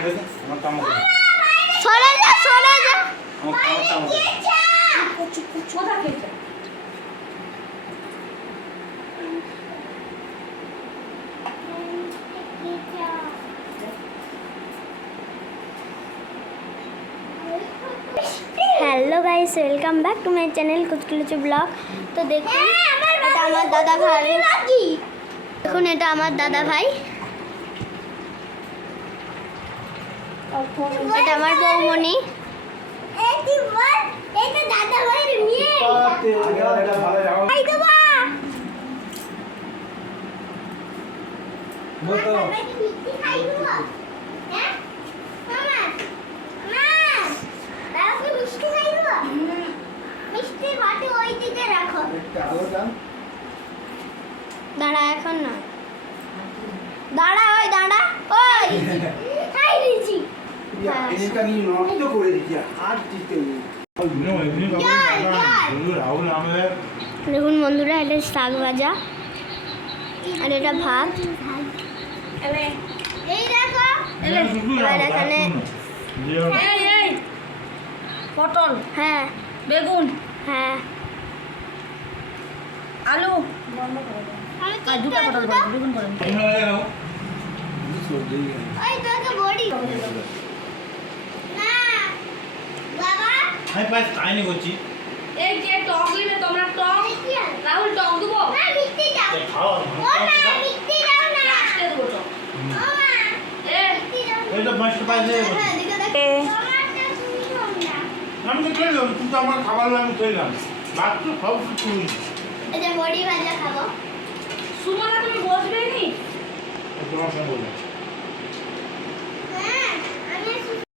সরে যা সরে যা hello guys welcome back to my channel कुचकुलुचु ब्लॉग। तो देखो এটা আমার দাদা ভাই, দেখুন এটা আমার দাদা ভাই, এটা আমার বৌমনি, এটা দাদা ভাইয়ের মেয়ে। এই দেবো বলতো মিষ্টি খাইবো হ্যাঁ মামা মামা দাদা মিষ্টি খাইবো মিষ্টি বাটি ওই দিকে রাখো। দাঁড়া এখন না, দাঁড়া ওই দাঁড়া ওই খাই দিছি এটা নিয়ে নষ্ট করে দিছি আর দিতে দেখুন বন্ধুরা, এটা শাক ভাজা আর এটা ভাত। এই দেখো এখানে পটল, হ্যাঁ বেগুন, হ্যাঁ আলু, দুটো পটল বেগুন করেন। ওই তোকে বড়ি না বাবা আমি পাঁচ কাহিনী করছি। এই যে টক নিবে তোমরা, টক রাহুল টক দেবো না মিষ্টি দাও খাওয়া ও না মিষ্টি দাও না লাস্টে দেবো টক। ও মা এ মিষ্টি দাও না। এইটা পাঁচটা পাইলে হ্যাঁ দিকে দেখ টমাটো তুমি দাও না। আমি তো খেলাম, কিন্তু আমার খাবার আমি খেলাম বাদ তো সব কিছু এই যে বড়ি ভাজা খাবো। সুমনা তুমি বসবে নি? তোমার সঙ্গে বললাম